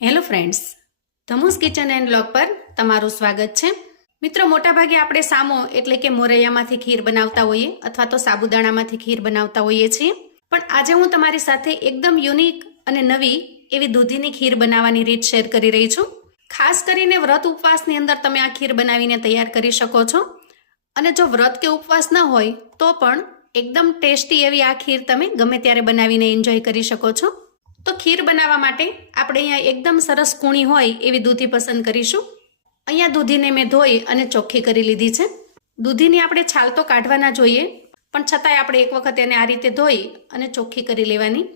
Hello friends, ધમુસ kitchen and blog પર તમારું સ્વાગત છે. મિત્રો, મોટાભાગે આપણે સામો એટલે કે મોરૈયામાંથી ખીર બનાવતા હોઈએ અથવા તો સાબુદાણામાંથી ખીર બનાવતા હોઈએ છીએ. પણ આજે હું તમારી સાથે એકદમ યુનિક અને નવી એવી દૂધીની ખીર બનાવવાની રીત શેર કરી રહી છું. ખાસ કરીને વ્રત ઉપવાસની અંદર તમે આ ખીર બનાવીને તૈયાર કરી શકો છો. અને જો વ્રત કે ઉપવાસ ન હોય તો પણ એકદમ ટેસ્ટી એવી આ ખીર તમે ગમે ત્યારે બનાવીને એન્જોય કરી શકો છો. તો ખીર બનાવવા માટે આપણે અહીંયા એકદમ સરસ કૂણી હોય એવી દૂધી પસંદ કરીશું. અહીંયા દૂધીને મેં ધોઈ અને ચોખ્ખી કરી લીધી છે. દૂધીની આપણે છાલ તો કાઢવાના જોઈએ, પણ છતાંય આપણે એક વખત એને આ રીતે ધોઈ અને ચોખ્ખી કરી લેવાની.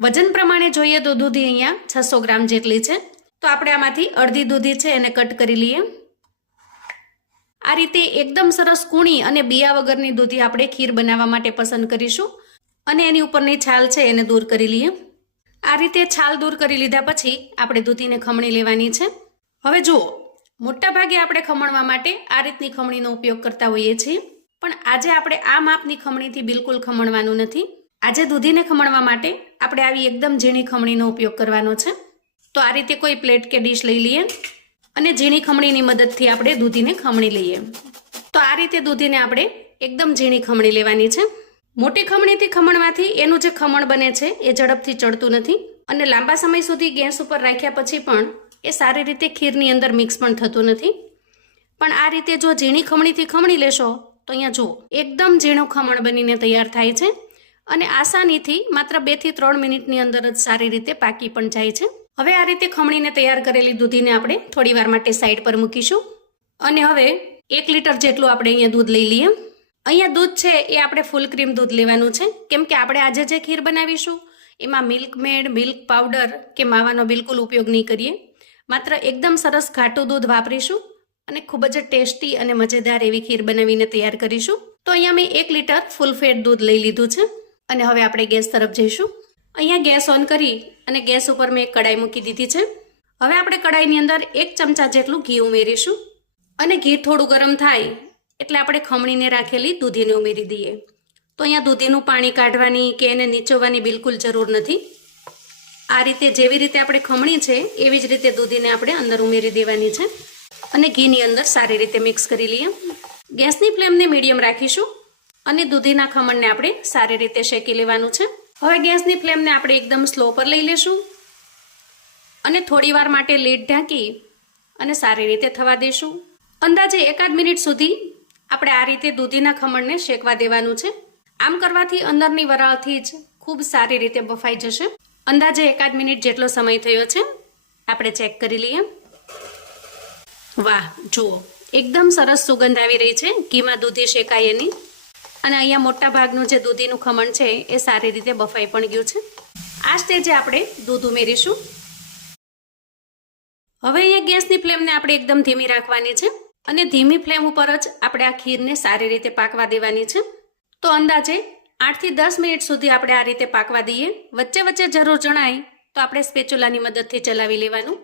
વજન પ્રમાણે જોઈએ તો દૂધી અહીંયા 600 ગ્રામ જેટલી છે. તો આપણે આમાંથી અડધી દૂધી છે એને કટ કરી લઈએ. આ રીતે એકદમ સરસ કૂણી અને બિયા વગરની દૂધી આપણે ખીર બનાવવા માટે પસંદ કરીશું. અને એની ઉપરની છાલ છે એને દૂર કરી લઈએ. આ રીતે છાલ દૂર કરી લીધા પછી આપણે દૂધીને ખમણી લેવાની છે. હવે જુઓ, મોટાભાગે આપણે ખમણવા માટે આ રીતની ખમણીનો ઉપયોગ કરતા હોઈએ છીએ, પણ આજે આપણે આ માપની ખમણીથી બિલકુલ ખમણવાનું નથી. આજે દૂધીને ખમણવા માટે આપણે આવી એકદમ ઝીણી ખમણીનો ઉપયોગ કરવાનો છે. તો આ રીતે કોઈ પ્લેટ કે ડીશ લઈ લઈએ અને ઝીણી ખમણીની મદદથી આપણે દૂધીને ખમણી લઈએ. તો આ રીતે દૂધીને આપણે એકદમ ઝીણી ખમણી લેવાની છે. મોટી ખમણીથી ખમણવાથી એનું જે ખમણ બને છે એ ઝડપથી ચડતું નથી અને લાંબા સમય સુધી ગેસ ઉપર રાખ્યા પછી પણ એ સારી રીતે ખીરની અંદર મિક્સ પણ થતું નથી. પણ આ રીતે જો ઝીણી ખમણીથી ખમણી લેશો તો અહીંયા જુઓ એકદમ ઝીણું ખમણ બનીને તૈયાર થાય છે અને આસાનીથી માત્ર 2 થી 3 મિનિટની અંદર જ સારી રીતે પાકી પણ જાય છે. હવે આ રીતે ખમણીને તૈયાર કરેલી દૂધીને આપણે થોડી વાર માટે સાઈડ પર મૂકીશું અને હવે 1 લીટર જેટલું આપણે અહીંયા દૂધ લઈ લઈએ. અહીંયા દૂધ છે એ આપણે ફૂલ ક્રીમ દૂધ લેવાનું છે, કેમ કે આપણે આજે જે ખીર બનાવીશું એમાં મિલ્ક મેડ, મિલ્ક પાવડર કે માવાનો બિલકુલ ઉપયોગ નહીં કરીએ. માત્ર એકદમ સરસ ઘાટું દૂધ વાપરીશું અને ખૂબ જ ટેસ્ટી અને મજેદાર એવી ખીર બનાવીને તૈયાર કરીશું. તો અહીંયા મેં 1 લીટર ફૂલ ફેટ દૂધ લઈ લીધું છે અને હવે આપણે ગેસ તરફ જઈશું. અહીંયા ગેસ ઓન કરી અને ગેસ ઉપર મેં એક કડાઈ મૂકી દીધી છે. હવે આપણે કડાઈની અંદર 1 ચમચા જેટલું ઘી ઉમેરીશું અને ઘી થોડું ગરમ થાય એટલે આપણે ખમણીને રાખેલી દૂધીને ઉમેરી દઈએ. તો અહીંયા દૂધીનું પાણી કાઢવાની કે એને નીચોવાની બિલકુલ જરૂર નથી. આ રીતે જેવી રીતે આપણે ખમણી છે એવી જ રીતે દૂધીને આપણે અંદર ઉમેરી દેવાની છે અને ઘીની અંદર સારી રીતે મિક્સ કરી લઈએ. ગેસની ફ્લેમને મીડિયમ રાખીશું અને દૂધીના ખમણને આપણે સારી રીતે શેકી લેવાનું છે. હવે ગેસની ફ્લેમને આપણે એકદમ સ્લો પર લઈ લેશું અને થોડી વાર માટે લીડ ઢાંકી અને સારી રીતે થવા દઈશું. અંદાજે 1 મિનિટ સુધી આપણે આ રીતે દૂધીના ખમણને શેકવા દેવાનું છે. આમ કરવાથી અંદરની વરાળથી જ ખૂબ સારી રીતે બફાઈ જશે. અંદાજે 1 મિનિટ જેટલો સમય થયો છે. આપણે ચેક કરી લઈએ. વાહ, જુઓ એકદમ સરસ સુગંધ આવી રહી છે ઘીમાં દૂધી શેકાય એની. અને અહીંયા મોટા ભાગનું જે દૂધીનું ખમણ છે એ સારી રીતે બફાઈ પણ ગયું છે. આ સ્ટેજે આપણે દૂધ ઉમેરીશું. હવે અહીંયા ગેસની ફ્લેમને આપણે એકદમ ધીમી રાખવાની છે અને ધીમી ફ્લેમ ઉપર જ આપણે આ ખીરને સારી રીતે પાકવા દેવાની છે. તો અંદાજે 8 થી 10 મિનિટ સુધી આપણે આ રીતે પાકવા દઈએ. વચ્ચે વચ્ચે જરૂર જણાય તો આપણે સ્પેચ્યુલાની મદદથી ચલાવી લેવાનું,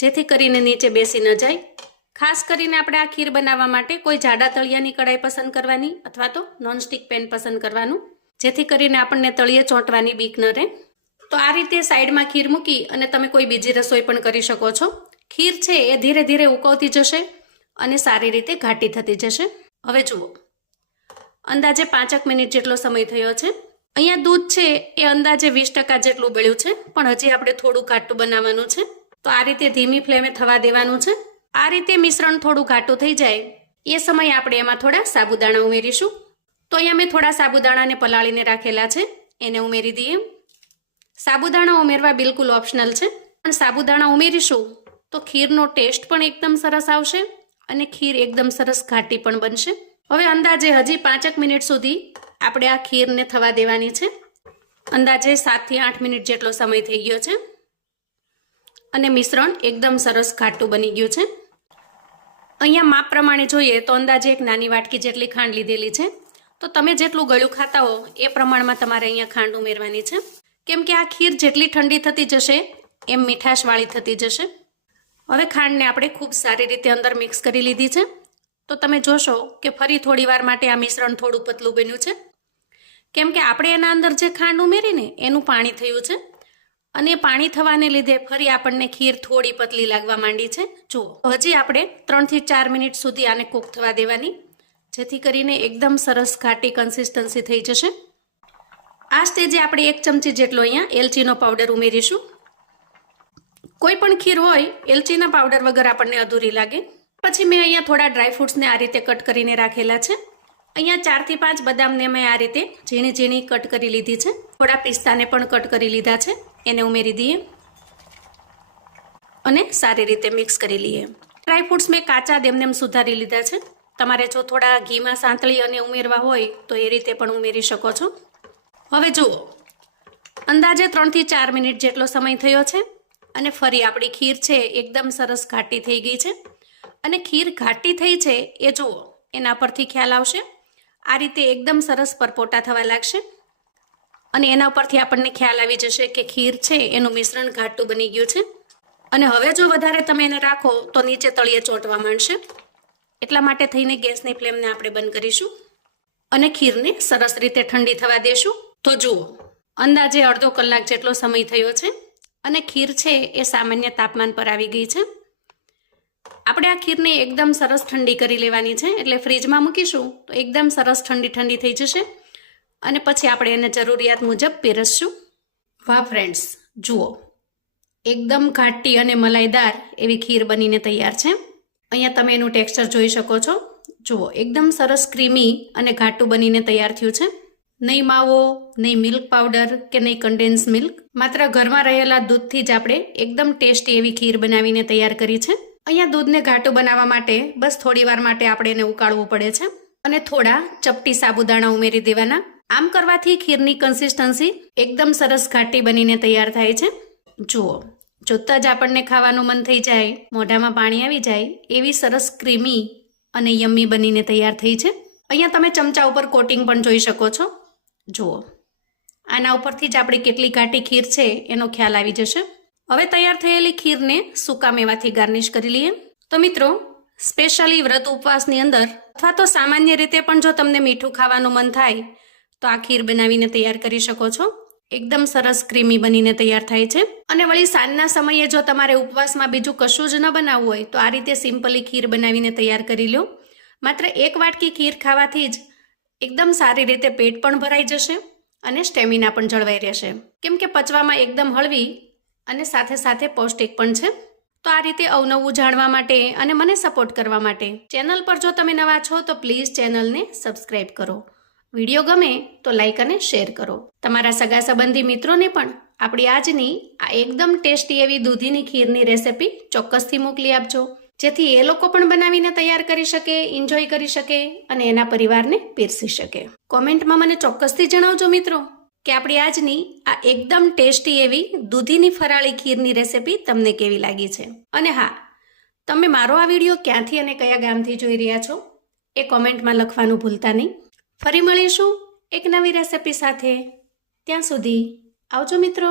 જેથી કરીને નીચે બેસી ન જાય. ખાસ કરીને આપણે આ ખીર બનાવવા માટે કોઈ જાડા તળિયાની કડાઈ પસંદ કરવાની અથવા તો નોનસ્ટિક પેન પસંદ કરવાનું, જેથી કરીને આપણને તળિયે ચોંટવાની બીક ન રહે. તો આ રીતે સાઈડમાં ખીર મૂકી અને તમે કોઈ બીજી રસોઈ પણ કરી શકો છો. ખીર છે એ ધીરે ધીરે ઉકળતી જશે અને સારી રીતે ઘાટી થતી જશે. હવે જુઓ, અંદાજે 5 મિનિટ જેટલો સમય થયો છે. અહીંયા દૂધ છે એ અંદાજે 20% જેટલું બળ્યું છે, પણ હજી આપણે થોડું ઘાટું બનાવવાનું છે. તો આ રીતે ધીમી ફ્લેમે થવા દેવાનું છે. આ રીતે મિશ્રણ થોડું ઘાટું થઈ જાય એ સમયે આપણે એમાં થોડા સાબુદાણા ઉમેરીશું. તો અહીંયા મેં થોડા સાબુદાણાને પલાળીને રાખેલા છે, એને ઉમેરી દઈએ. સાબુદાણા ઉમેરવા બિલકુલ ઓપ્શનલ છે, પણ સાબુદાણા ઉમેરીશું તો ખીરનો ટેસ્ટ પણ એકદમ સરસ આવશે અને ખીર એકદમ સરસ ઘાટી પણ બનશે. હવે અંદાજે હજી 5 મિનિટ સુધી આપણે આ ખીરને થવા દેવાની છે. અંદાજે 7 થી 8 મિનિટ જેટલો સમય થઈ ગયો છે અને મિશ્રણ એકદમ સરસ ઘાટું બની ગયું છે. અહીંયા માપ પ્રમાણે જોઈએ તો અંદાજે 1 નાની વાટકી જેટલી ખાંડ લીધેલી છે. તો તમે જેટલું ગળ્યું ખાતા હો એ પ્રમાણમાં તમારે અહીંયા ખાંડ ઉમેરવાની છે, કેમ કે આ ખીર જેટલી ઠંડી થતી જશે એમ મીઠાશવાળી થતી જશે. હવે ખાંડને આપણે ખૂબ સારી રીતે અંદર મિક્સ કરી લીધી છે. તો તમે જોશો કે ફરી થોડી વાર માટે આ મિશ્રણ થોડું પતલું બન્યું છે, કેમ કે આપણે એના અંદર જે ખાંડ ઉમેરીને એનું પાણી થયું છે અને પાણી થવાને લીધે ફરી આપણને ખીર થોડી પતલી લાગવા માંડી છે. જુઓ, હજી આપણે 3 થી 4 મિનિટ સુધી આને કૂક થવા દેવાની, જેથી કરીને એકદમ સરસ ઘાટી કન્સિસ્ટન્સી થઈ જશે. આ સ્ટેજે આપણે 1 ચમચી જેટલો અહીંયા એલચીનો પાવડર ઉમેરીશું. કોઈ પણ ખીર હોય એલચીના પાવડર વગર આપણને અધૂરી લાગે. પછી મેં અહીંયા થોડા ડ્રાયફ્રૂટ્સને આ રીતે કટ કરીને રાખેલા છે. અહીંયા 4 થી 5 બદામને મેં આ રીતે ઝીણી ઝીણી કટ કરી લીધી છે. થોડા પિસ્તાને પણ કટ કરી લીધા છે. એને ઉમેરી દઈએ અને સારી રીતે મિક્સ કરી લઈએ. ડ્રાયફ્રૂટ્સ મેં કાચા એમનેમ સુધારી લીધા છે. તમારે જો થોડા ઘીમાં સાંતળી અને ઉમેરવા હોય તો એ રીતે પણ ઉમેરી શકો છો. હવે જુઓ, અંદાજે 3 થી 4 મિનિટ જેટલો સમય થયો છે અને ફરી આપણી ખીર છે એકદમ સરસ ઘાટી થઈ ગઈ છે. અને ખીર ઘાટી થઈ છે એ જુઓ, એના પરથી ખ્યાલ આવશે. આ રીતે એકદમ સરસ પરપોટા થવા લાગશે અને એના પરથી આપણને ખ્યાલ આવી જશે કે ખીર છે એનું મિશ્રણ ઘાટું બની ગયું છે. અને હવે જો વધારે તમે એને રાખો તો નીચે તળિયે ચોંટવા માંડશે. એટલા માટે થઈને ગેસની ફ્લેમને આપણે બંધ કરીશું અને ખીરને સરસ રીતે ઠંડી થવા દેશું. તો જુઓ, અંદાજે અડધો કલાક જેટલો સમય થયો છે અને ખીર છે એ સામાન્ય તાપમાન પર આવી ગઈ છે. આપણે આ ખીરને એકદમ સરસ ઠંડી કરી લેવાની છે, એટલે ફ્રીજમાં મૂકીશું તો એકદમ સરસ ઠંડી થઈ જશે અને પછી આપણે એને જરૂરિયાત મુજબ પીરસશું. વાહ ફ્રેન્ડ્સ, જુઓ, એકદમ ઘાટી અને મલાઈદાર એવી ખીર બનીને તૈયાર છે. અહીંયા તમે એનું ટેક્સચર જોઈ શકો છો. જુઓ, એકદમ સરસ ક્રીમી અને ઘાટું બનીને તૈયાર થયું છે. નહીં માવો, નહીં મિલ્ક પાવડર કે નહીં કન્ડેન્સ મિલ્ક, માત્ર ઘરમાં રહેલા દૂધથી જ આપણે એકદમ ટેસ્ટી એવી ખીર બનાવીને તૈયાર કરી છે. અહીંયા દૂધને ઘાટું બનાવવા માટે બસ થોડી વાર માટે આપણે એને ઉકાળવું પડે છે અને થોડા ચપટી સાબુદાણા ઉમેરી દેવાના. આમ કરવાથી ખીરની કન્સિસ્ટન્સી એકદમ સરસ ઘાટી બનીને તૈયાર થાય છે. જુઓ, જોતા જ આપણને ખાવાનું મન થઈ જાય, મોઢામાં પાણી આવી જાય એવી સરસ ક્રીમી અને યમ્મી બનીને તૈયાર થઈ છે. અહીંયા તમે ચમચા ઉપર કોટિંગ પણ જોઈ શકો છો. જુઓ, આના ઉપરથી જ આપણી કેટલી ઘાટી ખીર છે એનો ખ્યાલ આવી જશે. હવે તૈયાર થયેલી ખીરને સૂકા મેવાથી ગાર્નિશ કરી લઈએ. તો મિત્રો, સ્પેશિયલી વ્રત ઉપવાસની અંદર અથવા તો સામાન્ય રીતે પણ જો તમને મીઠું ખાવાનું મન થાય તો આ ખીર બનાવીને તૈયાર કરી શકો છો. એકદમ સરસ ક્રીમી બનીને તૈયાર થાય છે. અને વળી સાંજના સમયે જો તમારે ઉપવાસમાં બીજું કશું જ ન બનાવવું હોય તો આ રીતે સિમ્પલી ખીર બનાવીને તૈયાર કરી લો. માત્ર 1 વાટકી ખીર ખાવાથી જ એકદમ સારી રીતે પેટ પણ ભરાઈ જશે અને સ્ટેમિના પણ જળવાઈ રહેશે, કેમ કે પચવામાં એકદમ હળવી અને સાથે સાથે પૌષ્ટિક પણ છે. તો આ રીતે અવનવું જાણવા માટે અને મને સપોર્ટ કરવા માટે ચેનલ પર જો તમે નવા છો તો પ્લીઝ ચેનલને સબસ્ક્રાઈબ કરો. વિડીયો ગમે તો લાઈક અને શેર કરો. તમારા સગા સંબંધી મિત્રોને પણ આપણી આજની આ એકદમ ટેસ્ટી એવી દૂધીની ખીરની રેસિપી ચોક્કસથી મોકલી આપજો, જેથી એ લોકો પણ બનાવીને તૈયાર કરી શકે, એન્જોય કરી શકે અને એના પરિવારને પીરસી શકે. કોમેન્ટમાં મને ચોક્કસથી જણાવજો મિત્રો કે આપણી આજની આ એકદમ ટેસ્ટી એવી દૂધીની ફરાળી ખીરની રેસિપી તમને કેવી લાગી છે. અને હા, તમે મારો આ વિડીયો ક્યાંથી અને કયા ગામથી જોઈ રહ્યા છો એ કોમેન્ટમાં લખવાનું ભૂલતા નહીં. ફરી મળીશું એક નવી રેસિપી સાથે. ત્યાં સુધી આવજો મિત્રો.